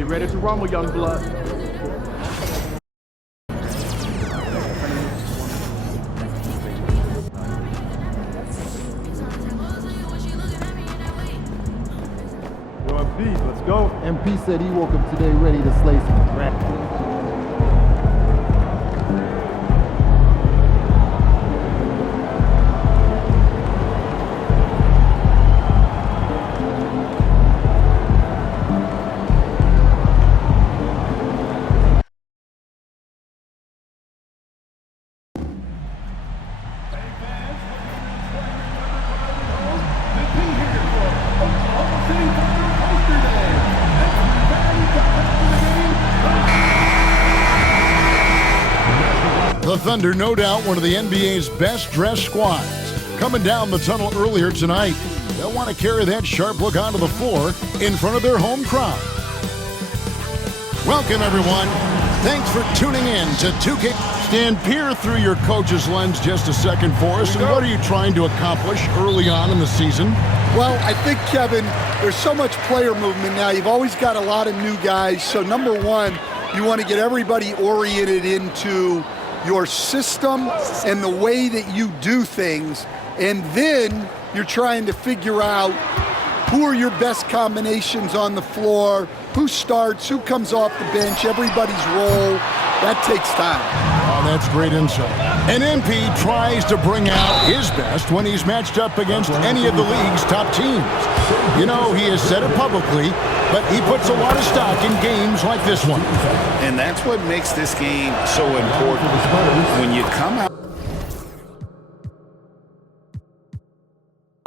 Get ready to rumble, young blood. Yo, MP, let's go. MP said he woke up today ready to slay some rap. The Thunder, no doubt, one of the NBA's best-dressed squads. Coming down the tunnel earlier tonight, they'll want to carry that sharp look onto the floor in front of their home crowd. Welcome, everyone. Thanks for tuning in to 2K. Stan, peer through your coach's lens just a second for us, and what are you trying to accomplish early on in the season? Well, I think, Kevin, there's so much player movement now. You've always got a lot of new guys. So, number one, you want to get everybody oriented into your system and the way that you do things, and then you're trying to figure out who are your best combinations on the floor, who starts, who comes off the bench, everybody's role. That takes time. Oh, that's great insight. And MP tries to bring out his best when he's matched up against any of the league's top teams. You know, he has said it publicly, but he puts a lot of stock in games like this one. And that's what makes this game so important. When you come out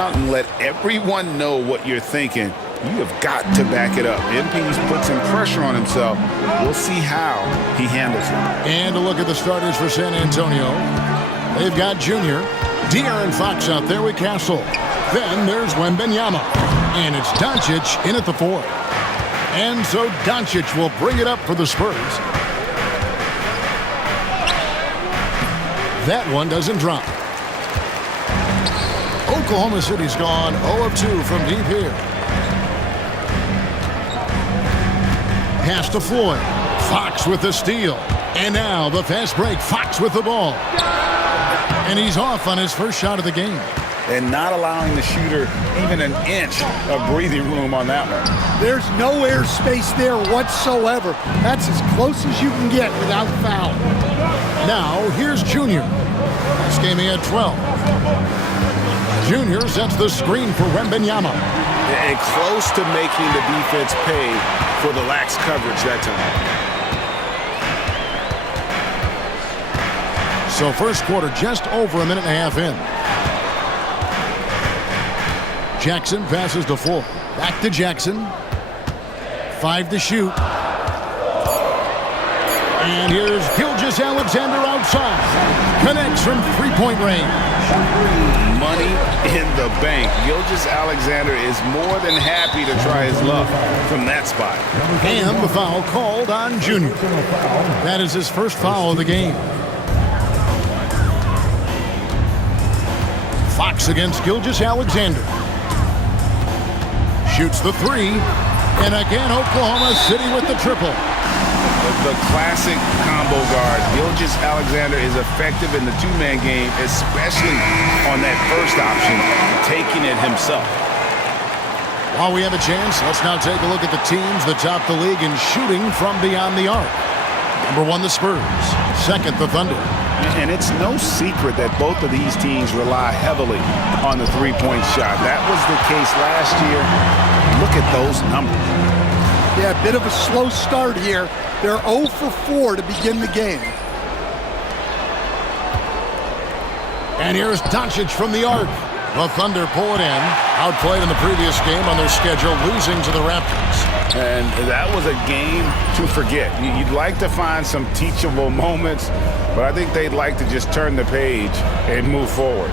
and let everyone know what you're thinking, you have got to back it up. MP's put some pressure on himself. We'll see how he handles it. And a look at the starters for San Antonio. They've got Junior, De'Aaron Fox out there with Castle. Then there's Wembanyama. And it's Doncic in at the 4. And so Doncic will bring it up for the Spurs. That one doesn't drop. Oklahoma City's gone 0 of 2 from deep here. Pass to Floyd. Fox with the steal. And now the fast break. Fox with the ball. And he's off on his first shot of the game. And not allowing the shooter even an inch of breathing room on that one. There's no air space there whatsoever. That's as close as you can get without foul. Now here's Junior. This game he had 12. Junior sets the screen for Wembanyama. And close to making the defense pay for the lax coverage that time. So first quarter just over a minute and a half in. Jackson passes to Full. Back to Jackson. 5 to shoot. And here's Gilgeous-Alexander outside. Connects from three-point range. Money in the bank. Gilgeous-Alexander is more than happy to try his luck from that spot. And the foul called on Junior. That is his first foul of the game. Fox against Gilgeous-Alexander. Shoots the 3. And again, Oklahoma City with the triple. The classic combo guard. Gilgeous-Alexander is effective in the two-man game, especially on that first option, taking it himself. While we have a chance, let's now take a look at the teams that top the league in shooting from beyond the arc. Number 1, the Spurs. Second, the Thunder. And it's no secret that both of these teams rely heavily on the three-point shot. That was the case last year. Look at those numbers. Yeah, a bit of a slow start here. They're 0 for 4 to begin the game. And here's Doncic from the arc. The Thunder pull it in. Outplayed in the previous game on their schedule, losing to the Raptors. And that was a game to forget. You'd like to find some teachable moments, but I think they'd like to just turn the page and move forward.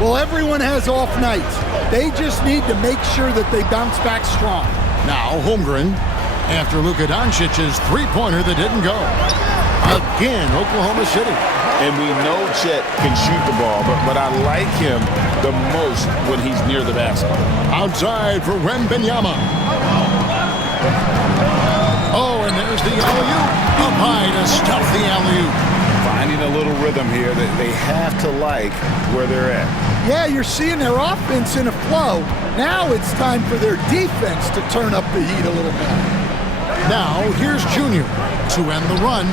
Well, everyone has off nights. They just need to make sure that they bounce back strong. Now Holmgren after Luka Doncic's three-pointer that didn't go. Again, Oklahoma City. And we know Chet can shoot the ball, but I like him the most when he's near the basket. Outside for Wembanyama. There's the alley-oop. Up high to stuff the alley-oop. Finding a little rhythm here that they have to like where they're at. Yeah, you're seeing their offense in a flow. Now it's time for their defense to turn up the heat a little bit. Now here's Junior to end the run.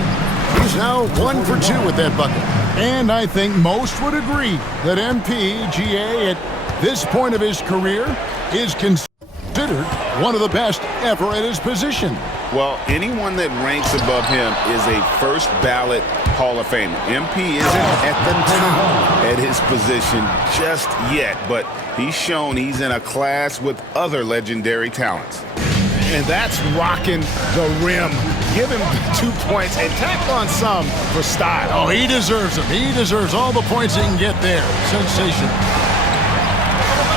He's now 1 for 2 with that bucket. And I think most would agree that MPGA at this point of his career is considered one of the best ever at his position. Well, anyone that ranks above him is a first ballot Hall of Famer. MP isn't at the top at his position just yet, but he's shown he's in a class with other legendary talents. And that's rocking the rim. Give him 2 points and tack on some for style. Oh, he deserves them. He deserves all the points he can get there. Sensation.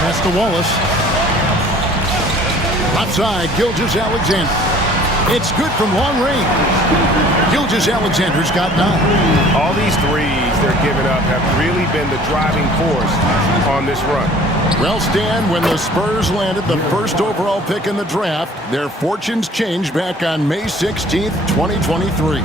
That's to Wallace. Left side, Gilgeous-Alexander. It's good from long range. Gilgeous-Alexander's got 9. All these threes they're giving up have really been the driving force on this run. Well, Stan, when the Spurs landed the first overall pick in the draft, their fortunes changed back on May 16th, 2023.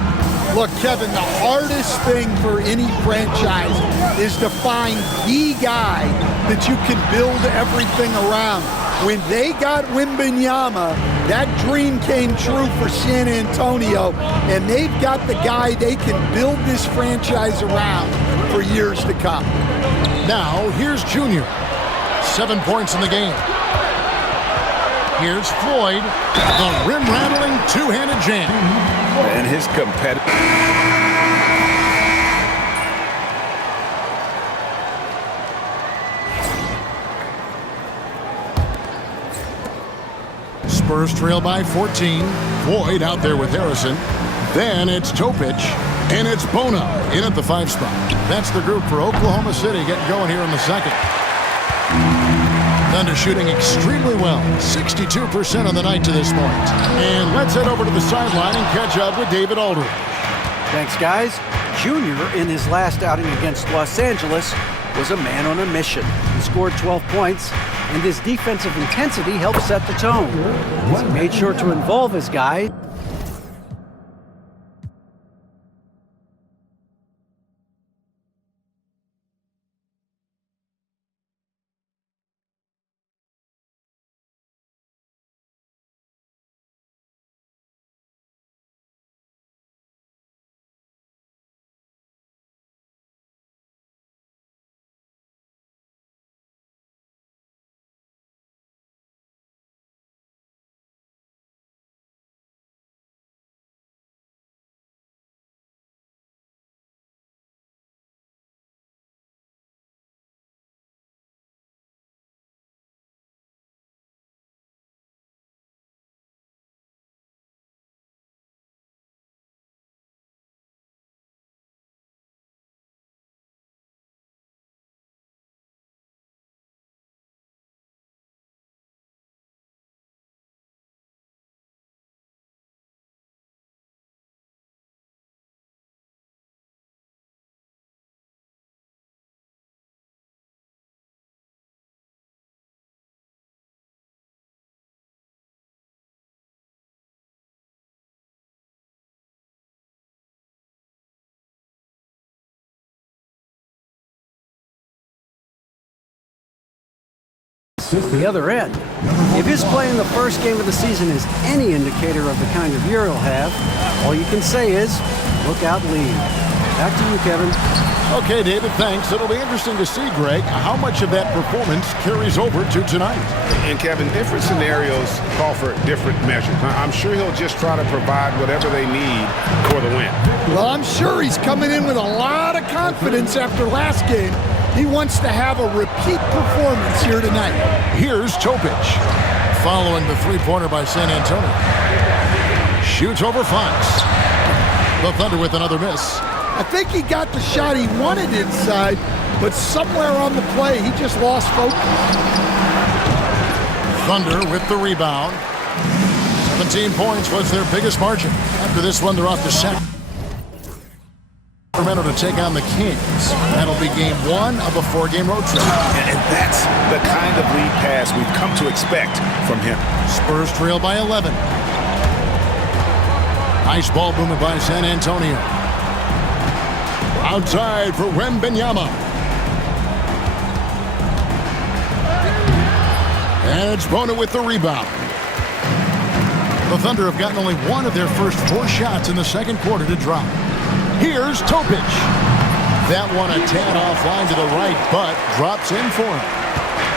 Look, Kevin, the hardest thing for any franchise is to find the guy that you can build everything around. When they got Wembanyama, that dream came true for San Antonio, and they've got the guy they can build this franchise around for years to come. Now, here's Junior. 7 points in the game. Here's Floyd, the rim-rattling two-handed jam. And his competitive... Spurs trail by 14. Floyd out there with Harrison. Then it's Topic, and it's Bona in at the 5 spot. That's the group for Oklahoma City getting going here in the second. Thunder shooting extremely well, 62% on the night to this point. And let's head over to the sideline and catch up with David Aldridge. Thanks, guys. Junior, in his last outing against Los Angeles, was a man on a mission. He scored 12 points, and his defensive intensity helped set the tone. He made sure to involve his guy. The other end. If his play in the first game of the season is any indicator of the kind of year he'll have, all you can say is, look out, lead. Back to you, Kevin. Okay, David, thanks. It'll be interesting to see, Greg, how much of that performance carries over to tonight. And Kevin, different scenarios call for different measures. I'm sure he'll just try to provide whatever they need for the win. Well, I'm sure he's coming in with a lot of confidence after last game. He wants to have a repeat performance here tonight. Here's Topic, following the three-pointer by San Antonio. Shoots over Fox. The Thunder with another miss. I think he got the shot he wanted inside, but somewhere on the play, he just lost focus. Thunder with the rebound. 17 points was their biggest margin. After this one, they're off to Sacramento to take on the Kings. That'll be game 1 of a 4-game road trip. And that's the kind of lead pass we've come to expect from him. Spurs trail by 11. Nice ball movement by San Antonio. Outside for Wembanyama. And it's Bona with the rebound. The Thunder have gotten only one of their first 4 shots in the second quarter to drop. Here's Topic. That one a tad offline to the right, but drops in for him.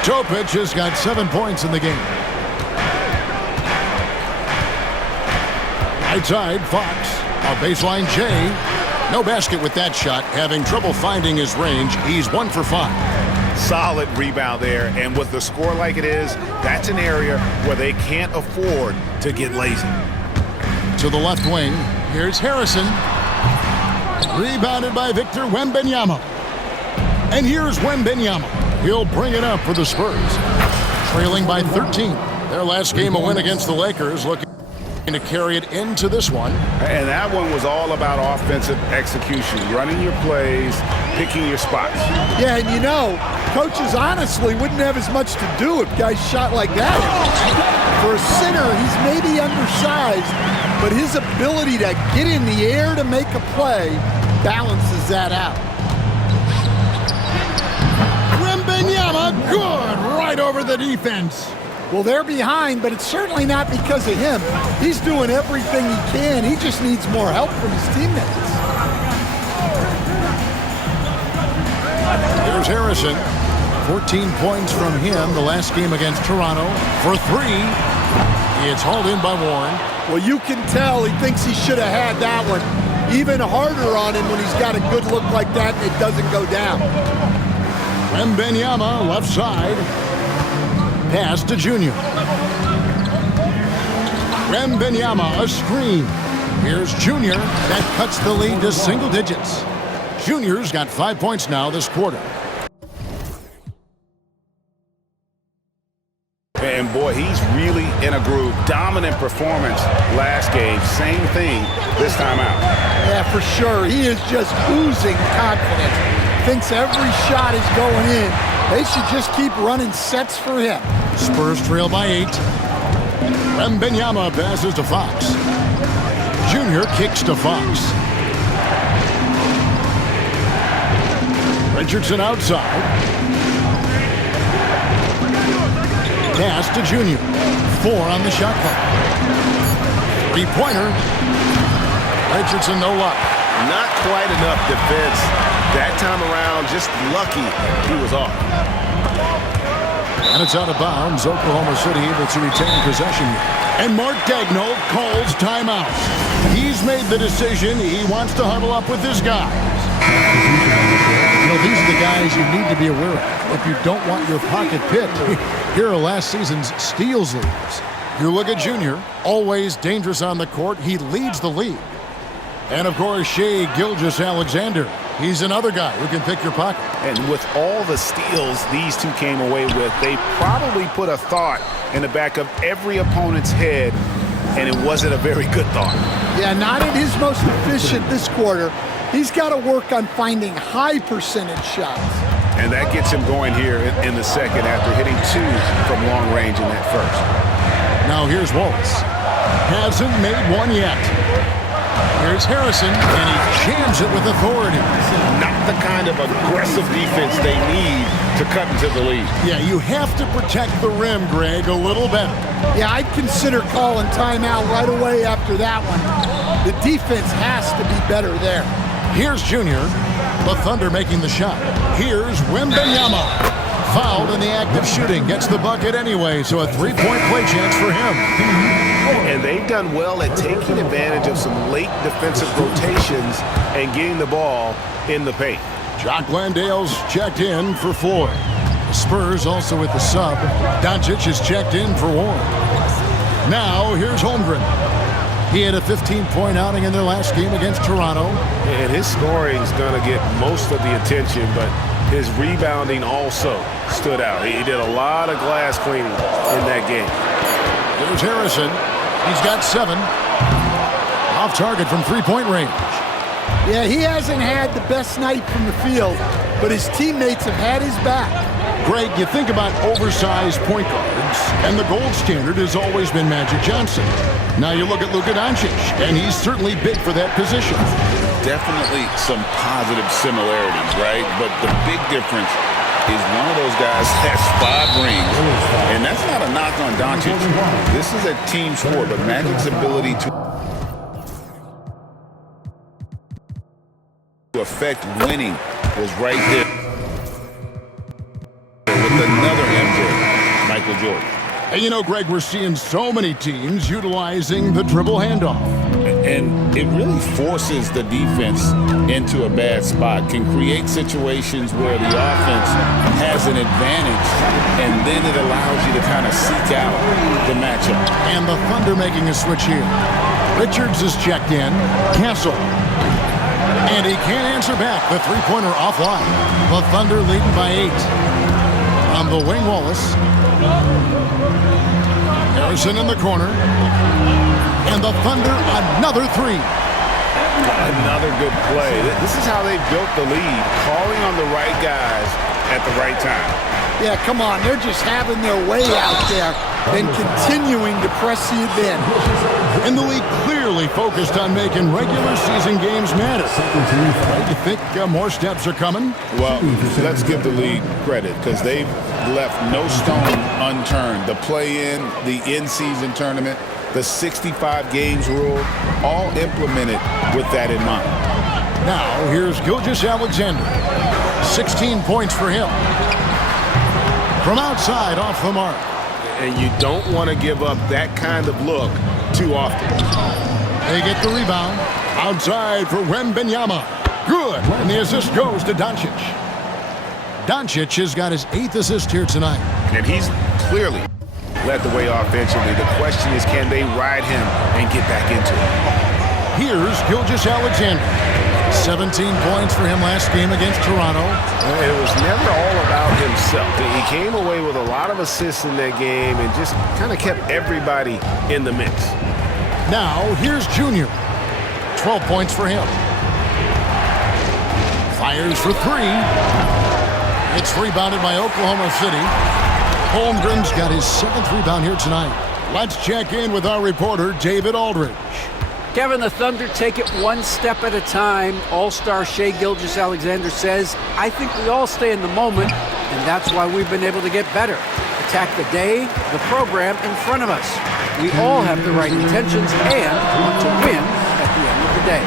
Topic has got 7 points in the game. Right side, Fox. A baseline J. No basket with that shot. Having trouble finding his range. He's 1 for 5. Solid rebound there, and with the score like it is, that's an area where they can't afford to get lazy. To the left wing, here's Harrison. Rebounded by Victor Wembanyama. And here's Wembanyama. He'll bring it up for the Spurs. Trailing by 13. Their last game a win against the Lakers, looking to carry it into this one. And that one was all about offensive execution, running your plays, picking your spots. Yeah, and you know, coaches honestly wouldn't have as much to do if guys shot like that. For a center, he's maybe undersized, but his ability to get in the air to make a play balances that out. Wembanyama, good, right over the defense. Well, they're behind, but it's certainly not because of him. He's doing everything he can. He just needs more help from his teammates. Here's Harrison. 14 points from him the last game against Toronto. For 3, it's hauled in by Warren. Well, you can tell he thinks he should have had that one. Even harder on him when he's got a good look like that and it doesn't go down. Wembanyama, left side. Pass to Junior. Wembanyama, a screen. Here's Junior. That cuts the lead to single digits. Junior's got 5 points now this quarter. And boy, he's really in a groove. Dominant performance last game. Same thing this time out. Yeah, for sure. He is just oozing confidence. Thinks every shot is going in. They should just keep running sets for him. Spurs trail by 8. Wembanyama passes to Fox. Junior kicks to Fox. Richardson outside. Pass to Junior. 4 on the shot clock. 3-pointer. Richardson no luck. Not quite enough defense that time around. Just lucky he was off. And it's out of bounds. Oklahoma City able to retain possession. And Mark Daigneault calls timeout. He's made the decision. He wants to huddle up with his guys. You know, these are the guys you need to be aware of if you don't want your pocket picked. Here are last season's steals leaders. You look at Junior, always dangerous on the court. He leads the league. And, of course, Shai Gilgeous-Alexander. He's another guy who can pick your pocket. And with all the steals these two came away with, they probably put a thought in the back of every opponent's head, and it wasn't a very good thought. Yeah, not at his most efficient this quarter. He's got to work on finding high percentage shots. And that gets him going here in the second after hitting 2 from long range in that first. Now here's Waltz. Hasn't made one yet. Here's Harrison, and he jams it with authority. Not the kind of aggressive defense they need to cut into the lead. Yeah, you have to protect the rim, Greg, a little better. Yeah, I'd consider calling timeout right away after that one. The defense has to be better there. Here's Junior. The Thunder making the shot. Here's Wembanyama. Fouled in the act of shooting. Gets the bucket anyway, so a 3-point play chance for him. And they've done well at taking advantage of some late defensive rotations and getting the ball in the paint. Jock Landale's checked in for Floyd. The Spurs also with the sub. Doncic is checked in for Warren. Now here's Holmgren. He had a 15-point outing in their last game against Toronto. And his scoring is going to get most of the attention, but his rebounding also stood out. He did a lot of glass cleaning in that game. There's Harrison. He's got 7. Off target from 3-point range. Yeah, he hasn't had the best night from the field, but his teammates have had his back. Greg, you think about oversized point guards, and the gold standard has always been Magic Johnson. Now you look at Luka Doncic, and he's certainly big for that position. Definitely some positive similarities, right? But the big difference is one of those guys has 5 rings. And that's not a knock on Doncic. This is a team sport, but Magic's ability to affect winning was right there with another MJ, Michael Jordan. And you know, Greg, we're seeing so many teams utilizing the dribble handoff. And it really forces the defense into a bad spot, can create situations where the offense has an advantage, and then it allows you to kind of seek out the matchup. And the Thunder making a switch here. Richards is checked in. Castle. And he can't answer back. The three-pointer offline. The Thunder leading by 8. On the wing, Wallace. Harrison in the corner. And the Thunder, another 3. Another good play. This is how they built the lead, calling on the right guys at the right time. Yeah, come on. They're just having their way out there and continuing to press the advantage. And the league clearly focused on making regular season games matter. You think more steps are coming? Well, let's give the league credit because they've left no stone unturned. The play-in, the in-season tournament, the 65 games rule, all implemented with that in mind. Now, here's Gilgeous-Alexander. 16 points for him. From outside, off the mark. And you don't want to give up that kind of look too often. They get the rebound. Outside for Wembanyama. Good. And the assist goes to Doncic. Doncic has got his 8th assist here tonight. And he's clearly led the way offensively. The question is, can they ride him and get back into it? Here's Gilgeous-Alexander. 17 points for him last game against Toronto. It was never all about himself. He came away with a lot of assists in that game and just kind of kept everybody in the mix. Now, here's Junior. 12 points for him. Fires for 3. It's rebounded by Oklahoma City. Holmgren's got his 7th rebound here tonight. Let's check in with our reporter, David Aldridge. Kevin, the Thunder take it one step at a time. All-star Shai Gilgeous-Alexander says, I think we all stay in the moment, and that's why we've been able to get better. Attack the day, the program in front of us. We all have the right intentions and want to win at the end of the day.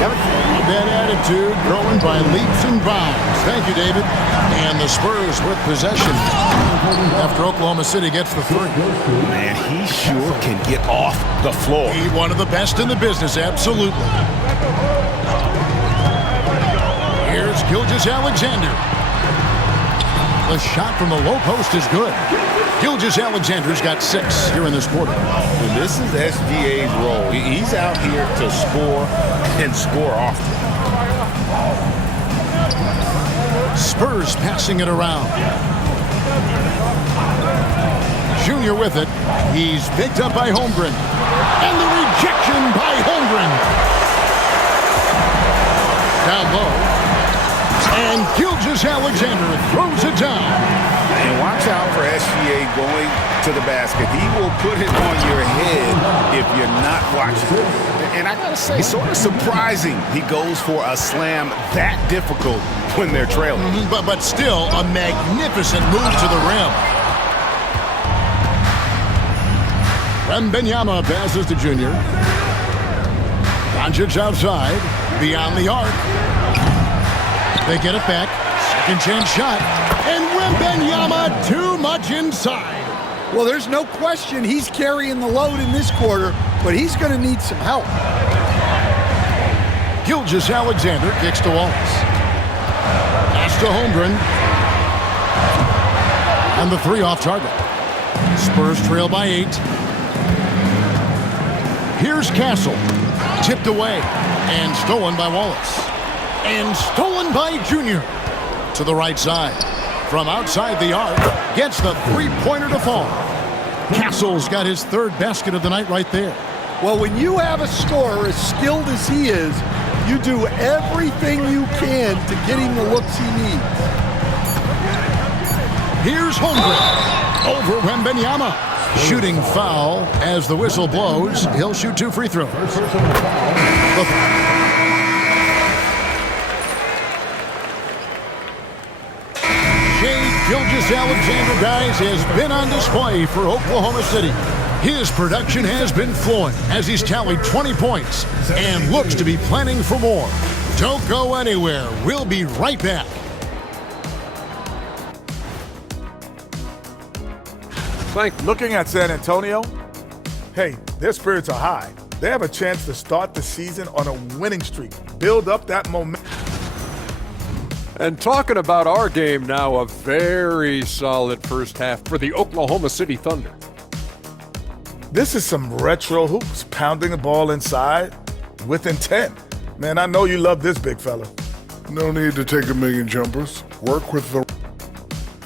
Kevin? That attitude growing by leaps and bounds. Thank you, David. And the Spurs with possession after Oklahoma City gets the 3. Man, he sure can get off the floor. He one of the best in the business, absolutely. Here's Gilgeous-Alexander. The shot from the low post is good. Gilgeous-Alexander's got 6 here in this quarter. And this is SGA's role. He's out here to score and score often. Spurs passing it around. Junior with it. He's picked up by Holmgren. And the rejection by Holmgren. Down low. And Gilgeous-Alexander throws it down. And watch out for SGA going to the basket. He will put it on your head if you're not watching. And I gotta say, sort of surprising he goes for a slam that difficult when they're trailing. But still a magnificent move to the rim. Wembanyama passes to Junior. Doncic outside, beyond the arc. They get it back. Second chance shot. And Wembanyama too much inside. Well, there's no question he's carrying the load in this quarter, but he's going to need some help. Gilgeous-Alexander kicks to Wallace. Pass to Holmgren. And the 3 off target. Spurs trail by 8. Here's Castle. Tipped away. And stolen by Wallace. And stolen by Junior. To the right side. From outside the arc. Gets the 3-pointer to fall. Castle's got his 3rd basket of the night right there. Well, when you have a scorer as skilled as he is, you do everything you can to get him the looks he needs. Here's Holmgren over Wembanyama. Shooting foul as the whistle blows. He'll shoot 2 free throws. Shai Gilgeous-Alexander, guys, has been on display for Oklahoma City. His production has been flowing as he's tallied 20 points and looks to be planning for more. Don't go anywhere. We'll be right back. Looking at San Antonio, hey, their spirits are high. They have a chance to start the season on a winning streak, build up that momentum. And talking about our game now, a very solid first half for the Oklahoma City Thunder. This is some retro hoops, pounding the ball inside with intent. Man, I know you love this big fella. No need to take a million jumpers. Work with the...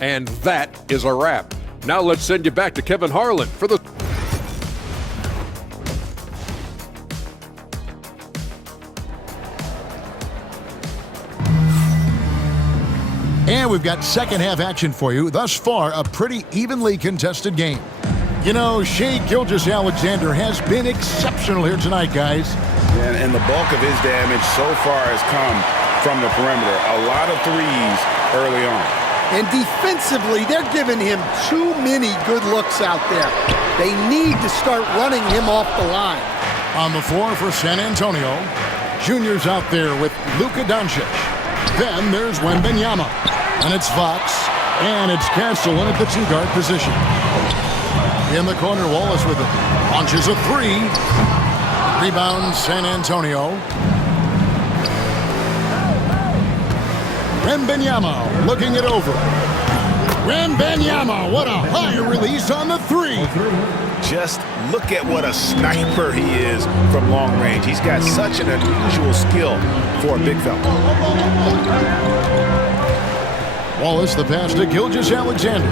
And that is a wrap. Now let's send you back to Kevin Harlan for the... And we've got second half action for you. Thus far, a pretty evenly contested game. You know, Shai Gilgeous-Alexander has been exceptional here tonight, guys. And the bulk of his damage so far has come from the perimeter. A lot of threes early on. And defensively, they're giving him too many good looks out there. They need to start running him off the line. On the floor for San Antonio, Junior's out there with Luka Doncic. Then there's Wembanyama. And it's Fox. And it's Castle in at the 2-guard position. In the corner, Wallace with it. Launches a 3. Rebound, San Antonio. Wembanyama looking it over. Wembanyama, what a high release on the 3. Just look at what a sniper he is from long range. He's got such an unusual skill for a big fella. Wallace, the pass to Gilgeous-Alexander.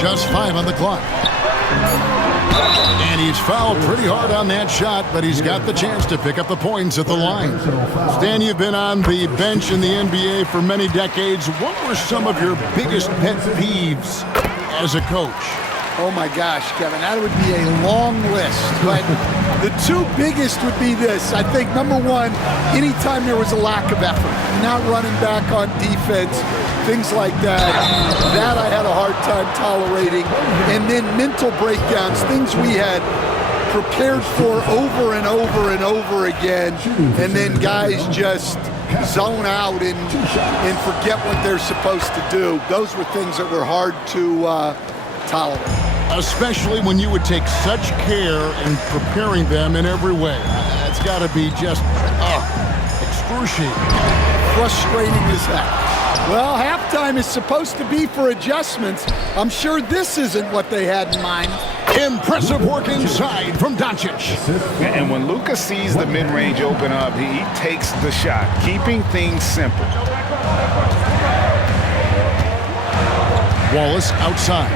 Just 5 on the clock. And he's fouled pretty hard on that shot, but he's got the chance to pick up the points at the line. Stan, you've been on the bench in the NBA for many decades. What were some of your biggest pet peeves as a coach? Oh my gosh, Kevin, that would be a long list. But the 2 biggest would be this. I think number 1, anytime there was a lack of effort, not running back on defense, things like that I had a hard time tolerating. And then mental breakdowns, things we had prepared for over and over and over again, and then guys just zone out and forget what they're supposed to do. Those were things that were hard to tolerate. Especially when you would take such care in preparing them in every way. It's got to be just excruciating. Frustrating as heck. Well, halftime is supposed to be for adjustments. I'm sure this isn't what they had in mind. Impressive work inside from Doncic. And when Luka sees the mid-range open up, he takes the shot, keeping things simple. Wallace outside.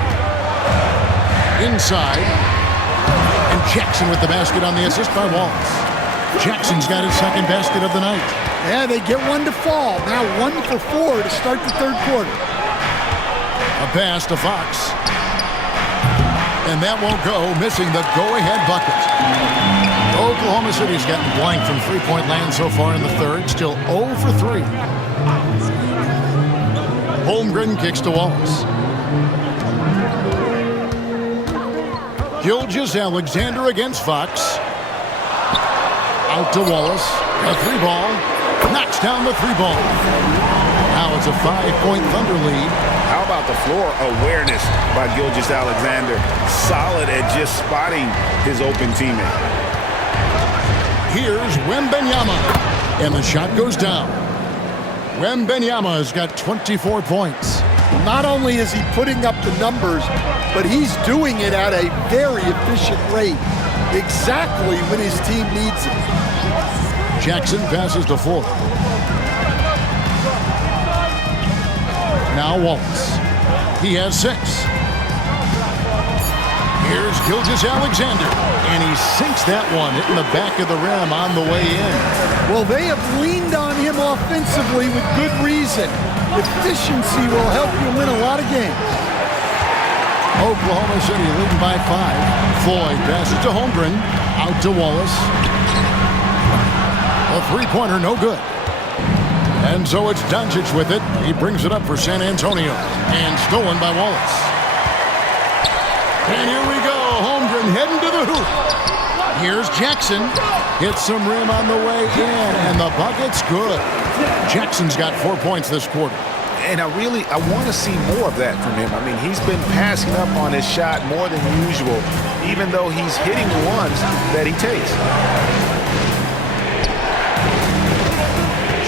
Inside. And Jackson with the basket on the assist by Wallace. Jackson's got his second basket of the night. Yeah, they get 1 to fall. Now 1 for 4 to start the third quarter. A pass to Fox. And that won't go, missing the go-ahead bucket. Oklahoma City's gotten blank from three-point land so far in the third. Still 0 for 3. Holmgren kicks to Wallace. Gilgeous-Alexander against Fox. Out to Wallace. A 3-ball. Knocks down the 3-ball. Now it's a 5-point Thunder lead. How about the floor awareness by Gilgeous-Alexander? Solid at just spotting his open teammate. Here's Wembanyama. And the shot goes down. Wembanyama has got 24 points. Not only is he putting up the numbers, but he's doing it at a very efficient rate. Exactly when his team needs it. Jackson passes to Ford. Now Wallace. He has 6. Here's Gilgeous-Alexander, and he sinks that one, hitting the back of the rim on the way in. Well, they have leaned on him offensively with good reason. Efficiency will help you win a lot of games. Oklahoma City leading by 5. Floyd passes to Holmgren, out to Wallace. A three-pointer, no good. And so it's Doncic with it. He brings it up for San Antonio, and stolen by Wallace. And here we go, Holmgren heading to the hoop. Here's Jackson. Hits some rim on the way in, and the bucket's good. Jackson's got 4 points this quarter. And I want to see more of that from him. I mean, he's been passing up on his shot more than usual, even though he's hitting the ones that he takes.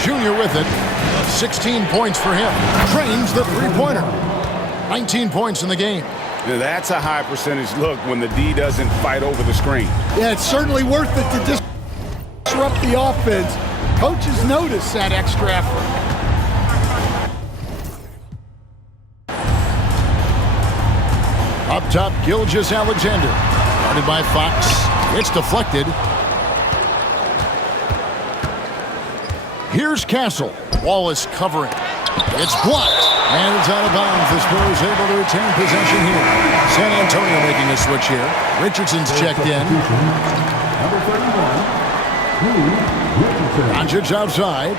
Junior with it. 16 points for him. Trains the three-pointer. 19 points in the game. That's a high percentage look when the D doesn't fight over the screen. Yeah, it's certainly worth it to disrupt the offense. Coaches notice that extra effort. Up top, Gilgeous-Alexander. Guarded by Fox. It's deflected. Here's Castle. Wallace covering. It's blocked. And it's out of bounds. The Spurs able to retain possession here. San Antonio making a switch here. Richardson's checked in. Number 31. Doncic outside.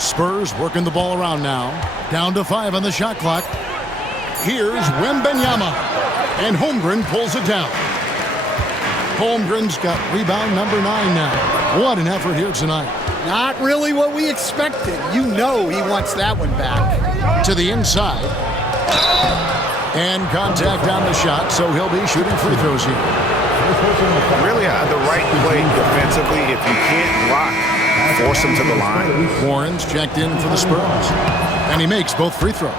Spurs working the ball around now. Down to 5 on the shot clock. Here's Wembanyama. And Holmgren pulls it down. Holmgren's got rebound number 9 now. What an effort here tonight. Not really what we expected. You know he wants that one back. To the inside. And contact on the shot, so he'll be shooting free throws here. Really the right play defensively. If you can't block, force him to the line. Warren's checked in for the Spurs. And he makes both free throws.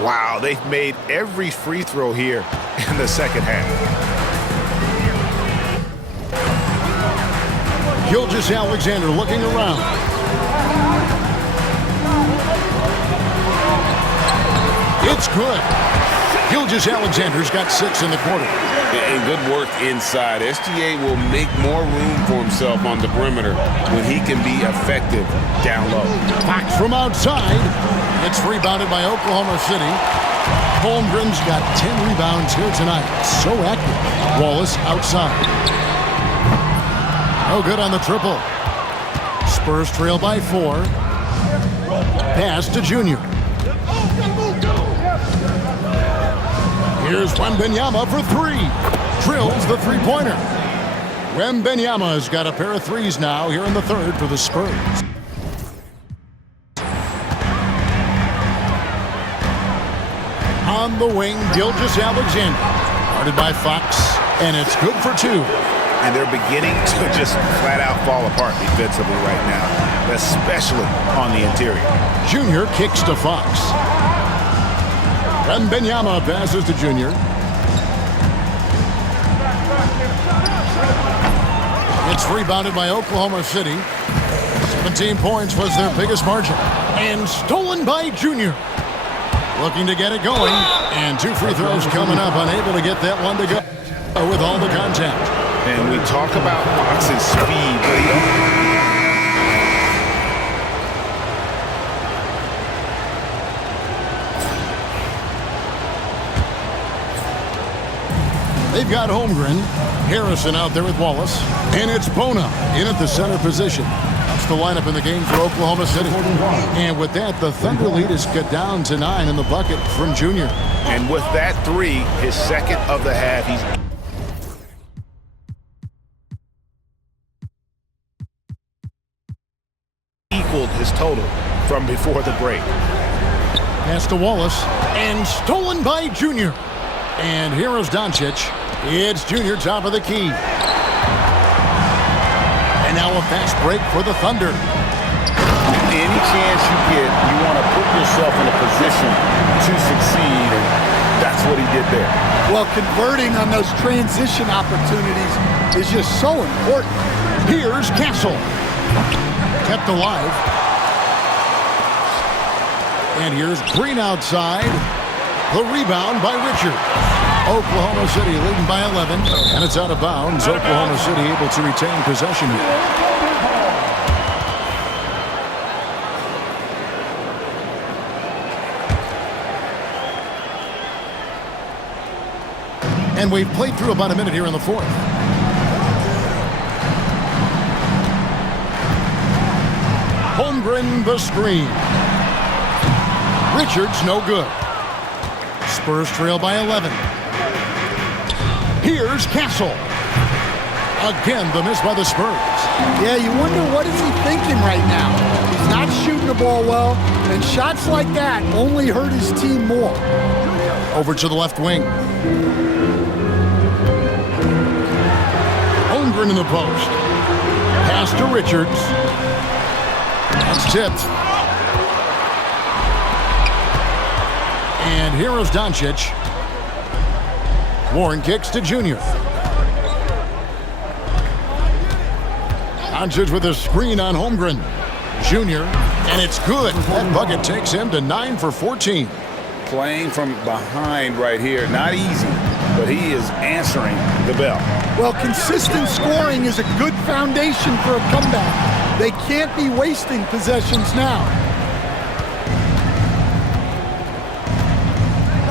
Wow, they've made every free throw here in the second half. Gilgeous-Alexander looking around. It's good. Gilgeous-Alexander's got 6 in the quarter. And good work inside. SGA will make more room for himself on the perimeter when he can be effective down low. Fox from outside. It's rebounded by Oklahoma City. Holmgren's got 10 rebounds here tonight. So active. Wallace outside. No good on the triple. Spurs trail by 4. Pass to Junior. Here's Wembanyama for 3. Drills the three-pointer. Wembanyama's got a pair of threes now here in the third for the Spurs. On the wing, Gilgeous-Alexander. Guarded by Fox, and it's good for 2. And they're beginning to just flat out fall apart defensively right now, especially on the interior. Junior kicks to Fox. Wembanyama passes to Junior. It's rebounded by Oklahoma City. 17 points was their biggest margin. And stolen by Junior. Looking to get it going. And 2 free throws coming up. Unable to get that one to go with all the contact. And we talk about Fox's speed, but they've got Holmgren. Harrison out there with Wallace. And it's Bona in at the center position. That's the lineup in the game for Oklahoma City. And with that, the Thunder lead is cut down to 9 in the bucket from Junior. And with that 3, his second of the half, he's equaled his total from before the break. Pass to Wallace. And stolen by Junior. And here is Doncic. It's Junior top of the key. And now a fast break for the Thunder. Any chance you get, you want to put yourself in a position to succeed, and that's what he did there. Well, converting on those transition opportunities is just so important. Here's Castle. Kept alive. And here's Green outside. The rebound by Richard. Oklahoma City leading by 11, and it's out of bounds. Oklahoma City able to retain possession here. And we've played through about a minute here in the fourth. Holmgren the screen. Richards no good. Spurs trail by 11. Here's Castle. Again, the miss by the Spurs. Yeah, you wonder what is he thinking right now. He's not shooting the ball well, and shots like that only hurt his team more. Over to the left wing. Holmgren in the post. Pass to Richards. That's tipped. And here is Doncic. Warren kicks to Junior. Doncic with a screen on Holmgren. Junior, and it's good. That bucket takes him to 9 for 14. Playing from behind right here, not easy, but he is answering the bell. Well, consistent scoring is a good foundation for a comeback. They can't be wasting possessions now.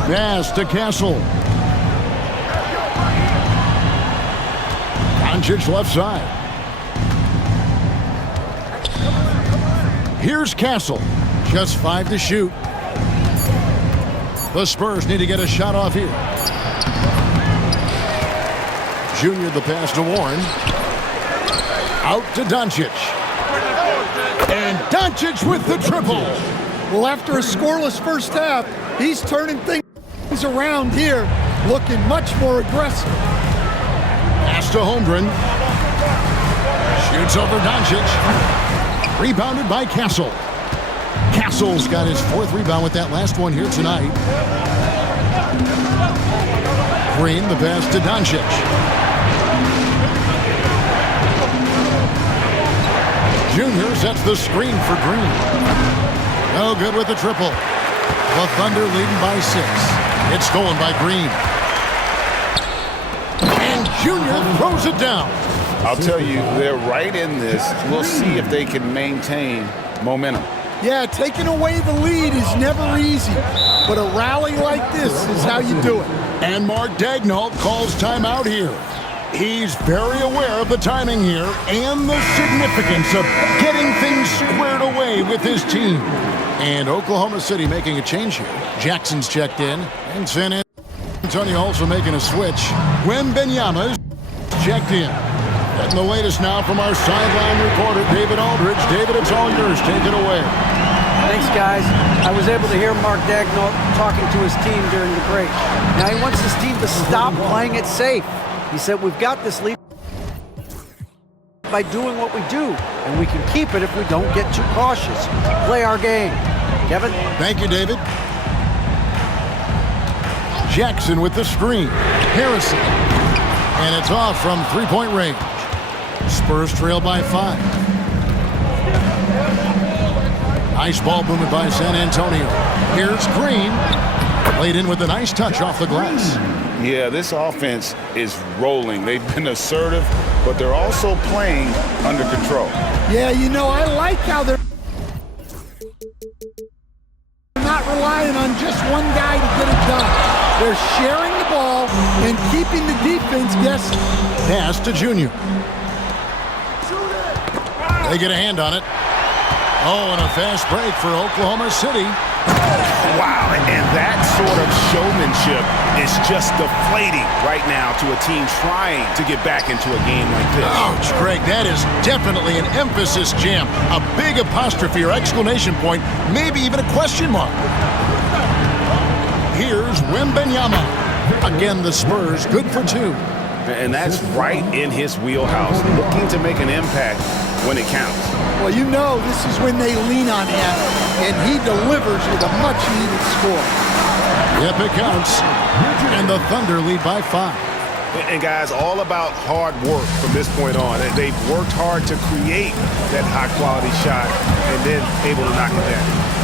Pass to Castle. Doncic left side. Here's Castle. Just 5 to shoot. The Spurs need to get a shot off here. Junior the pass to Warren. Out to Doncic. And Doncic with the triple. Well, after a scoreless first half, he's turning things around here, looking much more aggressive. Pass to Holmgren. Shoots over Doncic. Rebounded by Castle. Castle's got his 4th rebound with that last one here tonight. Green, the pass to Doncic. Junior sets the screen for Green. No good with the triple. The Thunder leading by 6. It's stolen by Green. And Junior throws it down. I'll tell you, they're right in this. We'll see if they can maintain momentum. Yeah, taking away the lead is never easy, but a rally like this is how you do it. And Mark Daigneault calls timeout here. He's very aware of the timing here and the significance of getting things squared away with his team. And Oklahoma City making a change here. Jackson's checked in, and San Antonio also making a switch. Wembanyama's checked in. Getting the latest now from our sideline reporter, David Aldridge. David, it's all yours. Take it away. Thanks, guys. I was able to hear Mark Daigneault talking to his team during the break. Now he wants his team to stop playing it safe. He said, we've got this lead by doing what we do, and we can keep it if we don't get too cautious. Play our game. Kevin? Thank you, David. Jackson with the screen. Harrison. And it's off from three-point range. Spurs trail by 5. Nice ball movement by San Antonio. Here's Green. Laid in with a nice touch off the glass. Yeah, this offense is rolling. They've been assertive, but they're also playing under control. Yeah, you know, I like how they're not relying on just one guy to get it done. They're sharing the ball and keeping the defense guessing. Pass to Junior. They get a hand on it. Oh, and a fast break for Oklahoma City. Wow, and that sort of showmanship is just deflating right now to a team trying to get back into a game like this. Ouch, Greg, that is definitely an emphasis jam. A big apostrophe or exclamation point, maybe even a question mark. Here's Wembanyama. Again, the Spurs good for 2. And that's right in his wheelhouse, looking to make an impact when it counts. Well, you know this is when they lean on him, and he delivers with a much-needed score. Yep, it counts. And the Thunder lead by 5. And guys, all about hard work from this point on. They've worked hard to create that high-quality shot and then able to knock it down.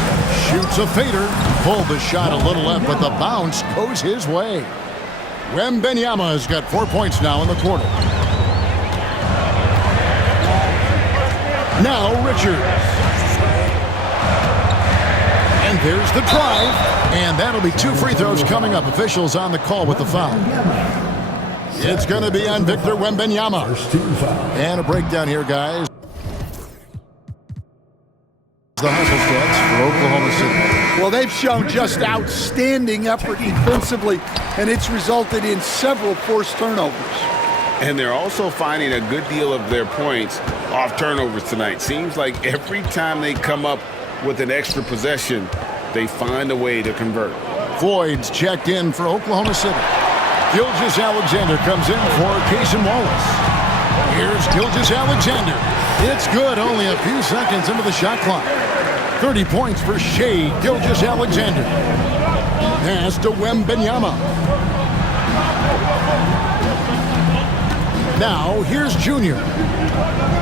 Shoots a fader. Pulled the shot a little left, but the bounce goes his way. Wembanyama has got 4 points now in the quarter. Now Richards. And there's the drive. And that'll be 2 free throws coming up. Officials on the call with the foul. It's going to be on Victor Wembanyama. And a breakdown here, guys. The hustle stats for Oklahoma City. Well, they've shown just outstanding effort defensively, and it's resulted in several forced turnovers. And they're also finding a good deal of their points off turnovers tonight. Seems like every time they come up with an extra possession, they find a way to convert. Floyd's checked in for Oklahoma City. Gilgeous-Alexander comes in for Cason Wallace. Here's Gilgeous-Alexander. It's good, only a few seconds into the shot clock. 30 points for Shai Gilgeous-Alexander. Pass to Wembanyama. Now, here's Junior.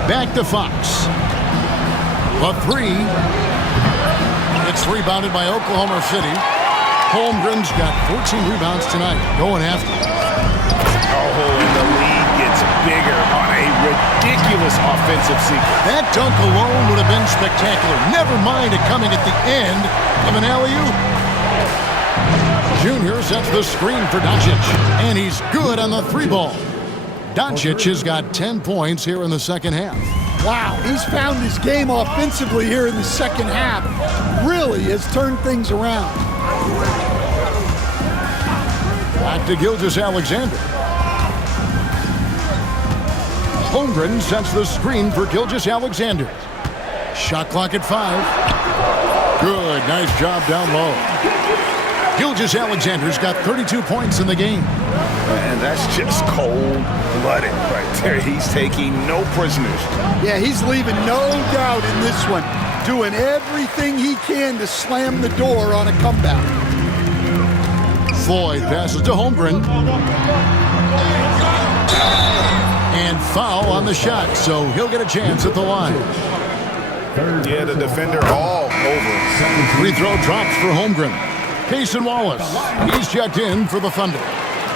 Back to Fox. A 3. It's rebounded by Oklahoma City. Holmgren's got 14 rebounds tonight, going after. Oh, and the lead gets bigger on a ridiculous offensive sequence. That dunk alone would have been spectacular. Never mind it coming at the end of an alley-oop. Junior sets the screen for Doncic, and he's good on the 3 ball. Doncic has got 10 points here in the second half. Wow, he's found his game offensively here in the second half. Really has turned things around. Back to Gilgeous-Alexander. Holmgren sets the screen for Gilgeous-Alexander. Shot clock at 5. Good, nice job down low. Gilgeous-Alexander's got 32 points in the game. And that's just cold-blooded right there. He's taking no prisoners. Yeah, he's leaving no doubt in this one. Doing everything he can to slam the door on a comeback. Floyd passes to Holmgren. And foul on the shot, so he'll get a chance at the line. Yeah, the defender all over. Free throw drops for Holmgren. Cason Wallace, he's checked in for the Thunder.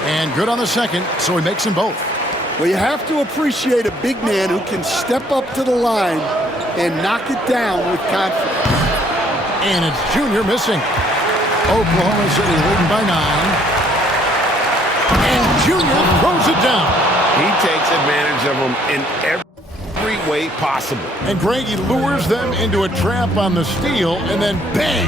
And good on the second, so he makes them both. Well, you have to appreciate a big man who can step up to the line and knock it down with confidence. And it's Junior missing. Oklahoma City leading by 9. And Junior throws it down. He takes advantage of them in every way possible. And Greg, he lures them into a trap on the steal, and then bang,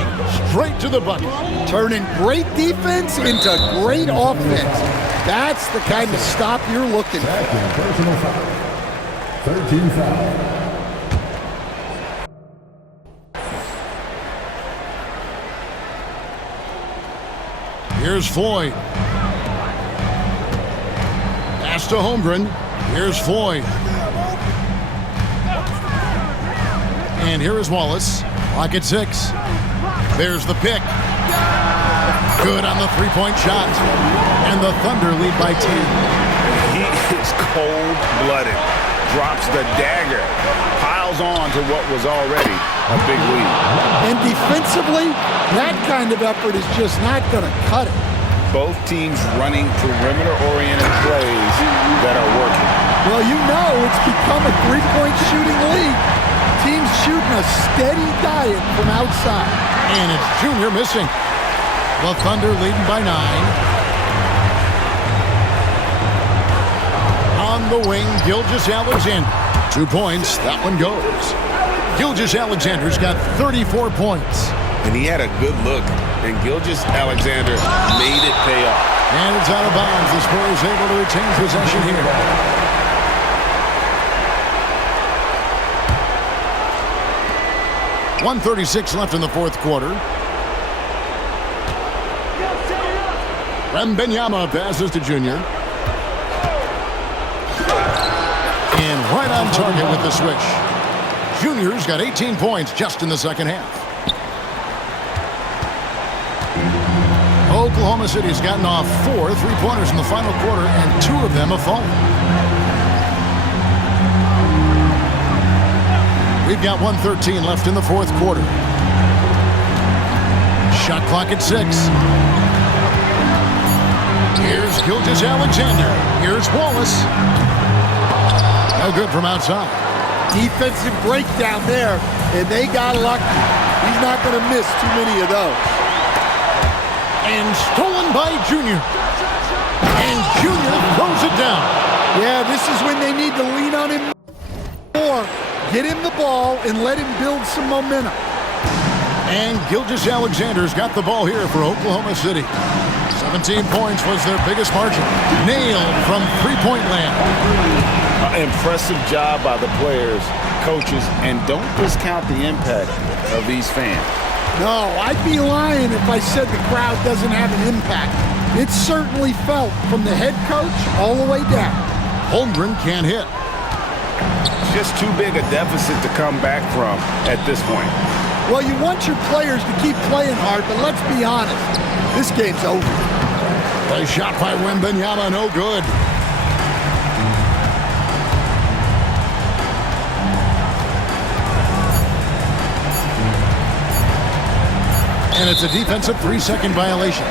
straight to the bucket. Turning great defense into great offense. That's the kind of stop you're looking for. Personal foul. 13 foul. Here's Floyd. Pass to Holmgren. Here's Floyd. And here is Wallace. Clock at 6. There's the pick. Good on the 3-point shot. And the Thunder lead by 10. He is cold-blooded. Drops the dagger. Piles on to what was already a big lead. And defensively, that kind of effort is just not going to cut it. Both teams running perimeter-oriented plays that are working. Well, you know it's become a 3-point shooting league. Teams shooting a steady diet from outside. And it's Junior missing. The Thunder leading by 9. On the wing, Gilgeous-Alexander. 2 points, that one goes. Gilgeous-Alexander's got 34 points. And he had a good look, and Gilgeous-Alexander made it pay off. And it's out of bounds. The Spurs able to retain possession here. .136 left in the fourth quarter. Wembanyama passes to Junior. And right on target with the switch. Junior's got 18 points just in the second half. Oklahoma City's gotten off 4 3-pointers in the final quarter, and 2 of them have fallen. We've got 1:13 left in the fourth quarter. Shot clock at 6. Here's Gilgeous-Alexander. Here's Wallace. No good from outside. Defensive breakdown there, and they got lucky. He's not going to miss too many of those. And stolen by Junior. And Junior throws it down. Yeah, this is when they need to lean on him more. Get him the ball and let him build some momentum. And Gilgeous-Alexander's got the ball here for Oklahoma City. 17 points was their biggest margin. Nailed from three-point land. Impressive job by the players, coaches, and don't discount the impact of these fans. No, I'd be lying if I said the crowd doesn't have an impact. It's certainly felt from the head coach all the way down. Holmgren can't hit. Just too big a deficit to come back from at this point. Well, you want your players to keep playing hard, but let's be honest, this game's over. The shot by Wembanyama, no good. And it's a defensive 3-second violation.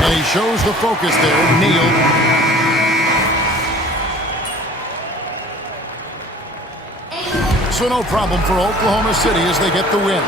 And he shows the focus there, nailed. So no problem for Oklahoma City as they get the win.